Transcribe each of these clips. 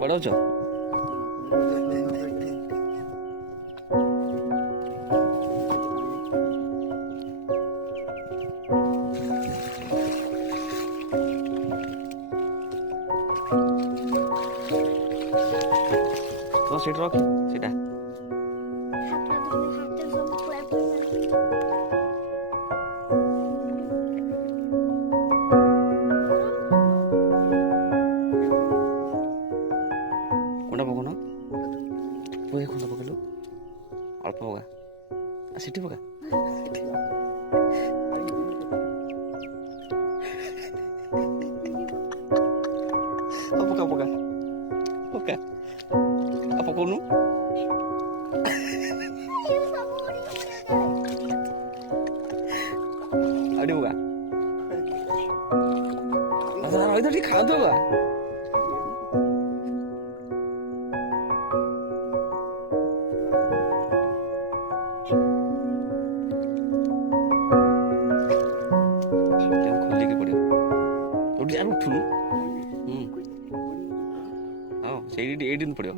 ପଢାଉଛ? ତ ସେଇଠି ରଖ ସେଇଟା। କୋଉଟା ପକଉନ? ପକେଇ ଖଣ୍ଡ ପକେଇଲୁ, ଅଳ୍ପ ପକା। ସେଠି ପକା। ପକା ପକା ପକା ପକଉନୁ। ଆଉ ଟିକେ ପକା। ରହିଥା ଟିକେ ଖାଉଥିବ। ଖୋଲିକି ପଡ଼ିବ। ଉଠି ଯା ଉଠୁନୁ। ହଁ ସେଇଠି ଏଇଠି ପଡ଼ିବ।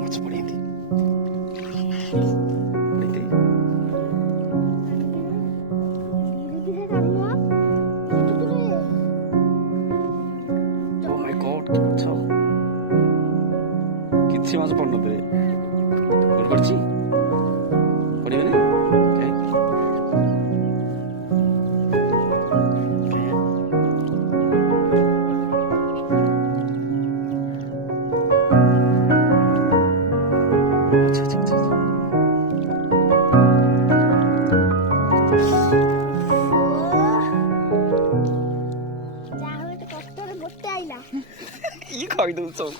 ମାଛ ପଡ଼ିବ କିଛି ମାଛ ପଡ଼ିନଥିବେ। ପଡ଼ିଛି ପଡ଼ିବେନି। 이 가이드 좀